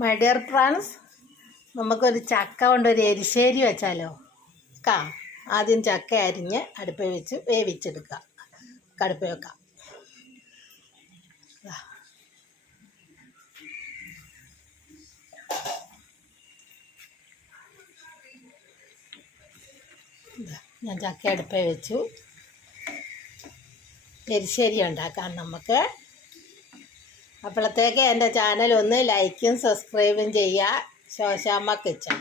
My dear friends നമുക്കൊരു ചക്ക കൊണ്ടൊരു എരിശ്ശേരി വെച്ചാലോ? കാ ആദ്യം ചക്ക അരിഞ്ഞ് അടുപ്പിൽ വെച്ച് വേവിച്ചെടുക്കുക. കടുപ്പ് വെക്കാം. ഞാൻ ചക്ക അടുപ്പ് വെച്ചു. എരിശ്ശേരി ഉണ്ടാക്കാം നമുക്ക്. അപ്പോഴത്തേക്ക് എന്റെ ചാനൽ ഒന്ന് ലൈക്കും സബ്സ്ക്രൈബും ചെയ്യുക. ശോശാമ്മ കിച്ചൺ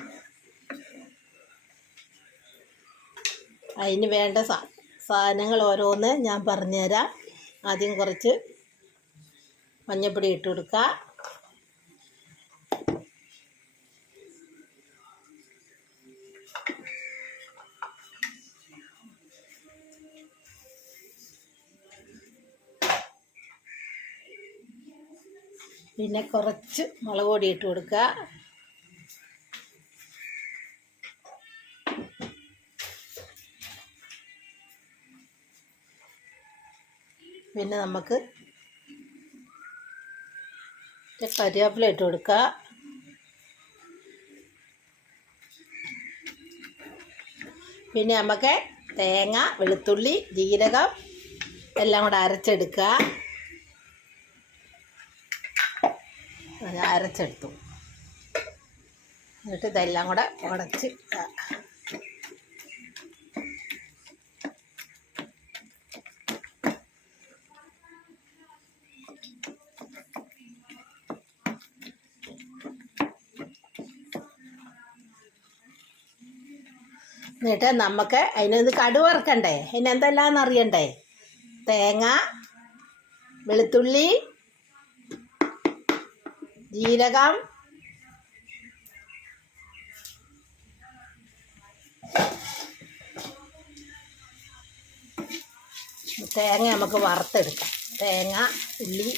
അതിന് വേണ്ട സാധനങ്ങൾ ഓരോന്ന് ഞാൻ പറഞ്ഞുതരാം. ആദ്യം കുറച്ച് മഞ്ഞപ്പൊടി ഇട്ട് കൊടുക്കുക. പിന്നെ കുറച്ച് മുളക് പൊടി ഇട്ട് കൊടുക്കുക. പിന്നെ നമുക്ക് കറിവേപ്പില ഇട്ട് കൊടുക്കുക. പിന്നെ നമുക്ക് തേങ്ങ വെളുത്തുള്ളി ജീരകം എല്ലാം കൂടെ അരച്ചെടുക്കുക. അരച്ചെടുത്തു. എന്നിട്ട് ഇതെല്ലാം കൂടെ ഉടച്ച് എന്നിട്ട് നമുക്ക് അതിനൊന്ന് കടുവറക്കണ്ടേ അതിനെന്തെല്ലാം അറിയണ്ടേ? തേങ്ങ വെളുത്തുള്ളി ജീരകം. തേങ്ങ നമുക്ക് വറുത്തെടുക്കാം. തേങ്ങ ഉള്ളി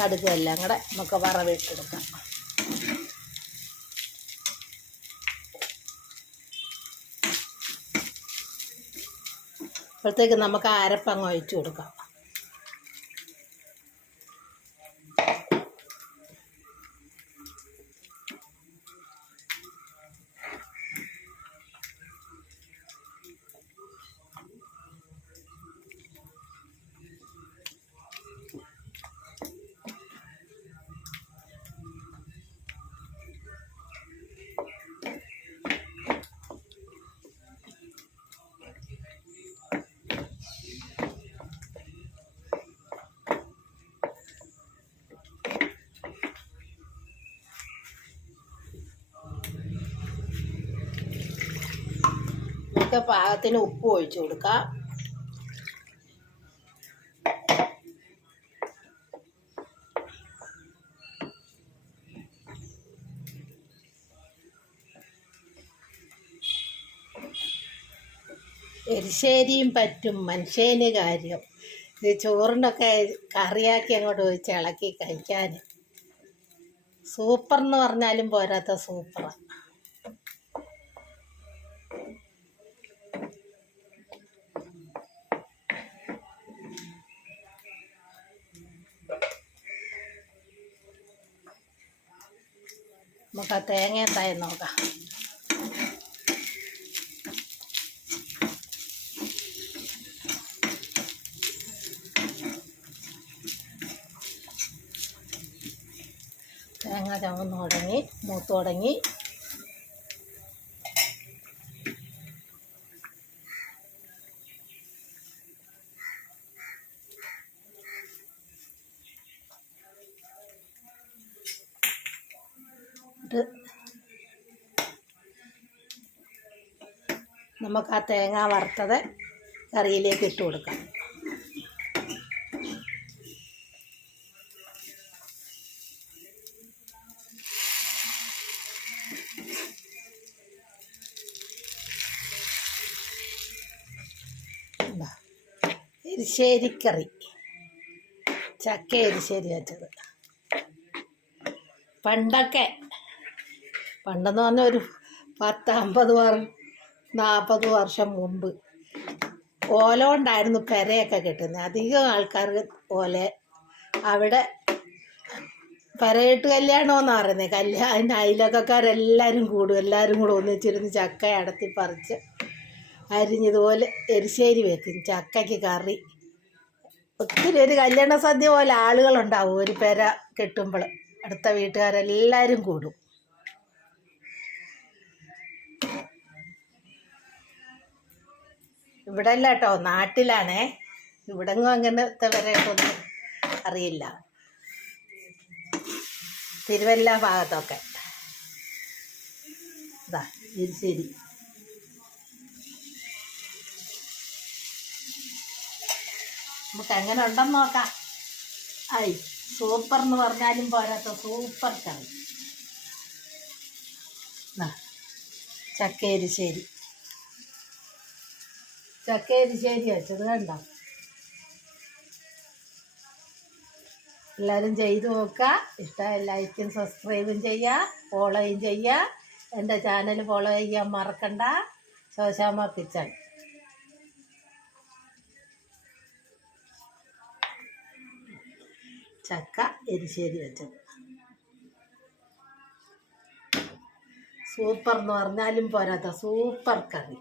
കടുക് എല്ലാം കൂടെ നമുക്ക് വറവിട്ടെടുക്കാം. അപ്പോഴത്തേക്ക് നമുക്ക് അരപ്പങ്ങ് ഒഴിച്ചു കൊടുക്കാം. നമുക്ക് പാകത്തിന് ഉപ്പ് ഒഴിച്ചു കൊടുക്കാം. എരിശ്ശേരിയും പറ്റും മനുഷ്യന് കാര്യം. ഇത് ചോറിനൊക്കെ കറിയാക്കി അങ്ങോട്ട് ഒഴിച്ച് ഇളക്കി കഴിക്കാൻ. സൂപ്പർ എന്ന് പറഞ്ഞാലും പോരാത്ത സൂപ്പറാണ് നമുക്ക് ആ തേങ്ങ നോക്കാം തേങ്ങ ചുമന്ന് തുടങ്ങി മൂത്ത് തുടങ്ങി ഇത്. നമുക്ക് ആ തേങ്ങ വറുത്തത് കറിയിലേക്ക് ഇട്ട് കൊടുക്കാം. എരിശ്ശേരിക്കറി. ചക്ക എരിശ്ശേരി വെച്ചത്. പണ്ടൊക്കെ പണ്ടെന്ന് പറഞ്ഞാൽ ഒരു പത്ത് അമ്പത് വർ നാൽപ്പത് വർഷം മുമ്പ്. ഓല കൊണ്ടായിരുന്നു പെരയൊക്കെ കിട്ടുന്നത് അധികം ആൾക്കാർ ഓല അവിടെ പെരയിട്ട് കല്യാണമെന്ന് പറയുന്നത് കല്യാണം അയലക്കാരെല്ലാവരും കൂടും. എല്ലാവരും കൂടെ ഒന്നിച്ചിരുന്ന് ചക്ക അടത്തി പറിച്ച് അരിഞ്ഞതുപോലെ എരിശ്ശേരി വെക്കും. ചക്കയ്ക്ക് കറി. ഒത്തിരി ഒരു കല്യാണ സദ്യ പോലെ ആളുകളുണ്ടാവും. ഒരു പെര കെട്ടുമ്പോൾ അടുത്ത വീട്ടുകാരെല്ലാവരും കൂടും. ഇവിടെ അല്ല കേട്ടോ നാട്ടിലാണേ ഇവിടെങ്ങും അങ്ങനത്തെ വരെയൊന്നും അറിയില്ല. തിരുവല്ല ഭാഗത്തൊക്കെ. ശരി. നമുക്ക് എങ്ങനെ ഉണ്ടെന്ന് നോക്കാം. ആയി സൂപ്പർ എന്ന് പറഞ്ഞാലും പോരാത്ത സൂപ്പർ കറി. ദാ, ചക്കയരിശ്ശേരി ചക്കയരിശ്ശേരി വെച്ചത് കണ്ടോ? എല്ലാവരും ചെയ്തു നോക്കുക. ഇഷ്ടമായ ലൈക്കും സബ്സ്ക്രൈബും ചെയ്യുക. ഫോളോയും ചെയ്യുക. എന്റെ ചാനൽ ഫോളോ ചെയ്യാൻ മറക്കണ്ട. ശോശാമ കിച്ചൺ. ചക്ക എരിശ്ശേരി വെച്ചത്. സൂപ്പർ എന്ന് പറഞ്ഞാലും പോരാത്ത സൂപ്പർ കറി.